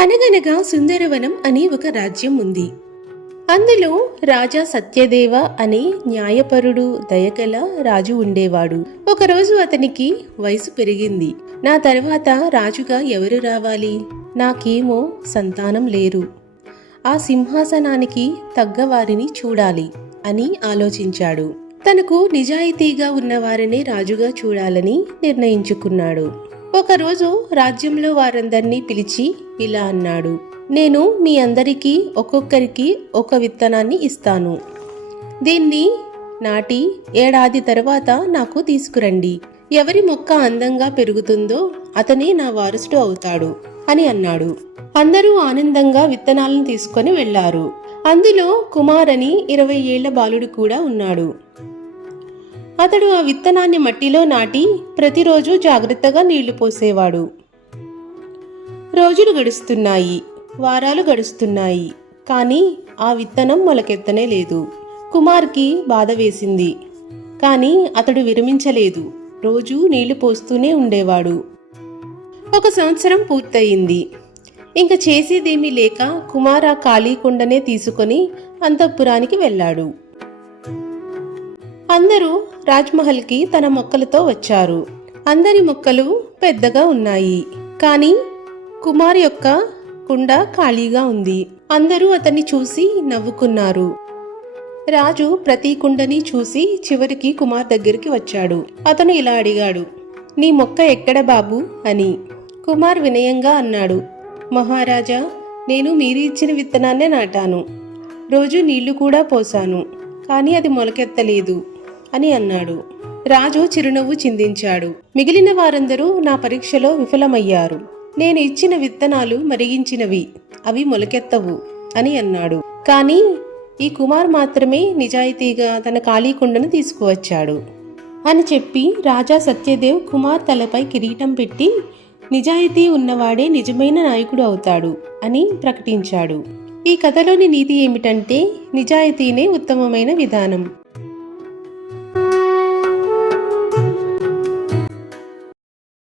అనగనగా సుందరవనం అని ఒక రాజ్యం ఉంది. అందులో రాజా సత్యదేవ అనే న్యాయపరుడు దయగల రాజు ఉండేవాడు. ఒకరోజు అతనికి వయసు పెరిగింది. నా తర్వాత రాజుగా ఎవరు రావాలి? నాకేమో సంతానం లేరు. ఆ సింహాసనానికి తగ్గవారిని చూడాలి అని ఆలోచించాడు. తనకు నిజాయితీగా ఉన్నవారినే రాజుగా చూడాలని నిర్ణయించుకున్నాడు. ఒకరోజు రాజ్యంలో వారందరినీ పిలిచి ఇలా అన్నాడు, నేను మీ అందరికీ ఒక్కొక్కరికి ఒక విత్తనాన్ని ఇస్తాను. దీన్ని నాటి ఏడాది తర్వాత నాకు తీసుకురండి. ఎవరి మొక్క అందంగా పెరుగుతుందో అతనే నా వారసుడు అవుతాడు అని అన్నాడు. అందరూ ఆనందంగా విత్తనాలను తీసుకొని వెళ్లారు. అందులో కుమార్ అని 20 ఏళ్ల బాలుడు కూడా ఉన్నాడు. అతడు ఆ విత్తనాన్ని మట్టిలో నాటి ప్రతిరోజు జాగ్రత్తగా నీళ్లు పోసేవాడు. రోజులు గడుస్తున్నాయి, వారాలు గడుస్తున్నాయి. కానీ ఆ విత్తనం మొలకెత్తనే లేదు. కుమార్కి బాధ వేసింది. కానీ అతడు విరమించలేదు. రోజూ నీళ్లు పోస్తూనే ఉండేవాడు. 1 సంవత్సరం పూర్తయింది. ఇంక చేసేదేమీ లేక కుమార్ ఆ ఖాళీ కుండనే తీసుకొని అంతఃపురానికి వెళ్ళాడు. అందరూ రాజ్మహల్కి తన మొక్కలతో వచ్చారు. అందరి మొక్కలు పెద్దగా ఉన్నాయి. కానీ కుమార్ యొక్క కుండ ఖాళీగా ఉంది. అందరూ అతన్ని చూసి నవ్వుకున్నారు. రాజు ప్రతి కుండని చూసి చివరికి కుమార్ దగ్గరికి వచ్చాడు. అతను ఇలా అడిగాడు, నీ మొక్క ఎక్కడ బాబు అని. కుమార్ వినయంగా అన్నాడు, మహారాజా, నేను మీరు ఇచ్చిన విత్తనాన్నే నాటాను. రోజు నీళ్లు కూడా పోసాను. కానీ అది మొలకెత్తలేదు అని అన్నాడు. రాజు చిరునవ్వు చిందించాడు. మిగిలిన వారందరూ నా పరీక్షలో విఫలమయ్యారు. నేను ఇచ్చిన విత్తనాలు మరిగించినవి, అవి మొలకెత్తవు అని అన్నాడు. కానీ ఈ కుమార్ మాత్రమే నిజాయితీగా తన ఖాళీ కుండను తీసుకువచ్చాడు అని చెప్పి రాజా సత్యదేవ్ కుమార్ తలపై కిరీటం పెట్టి, నిజాయితీ ఉన్నవాడే నిజమైన నాయకుడు అవుతాడు అని ప్రకటించాడు. ఈ కథలోని నీతి ఏమిటంటే, నిజాయితీనే ఉత్తమమైన విధానం.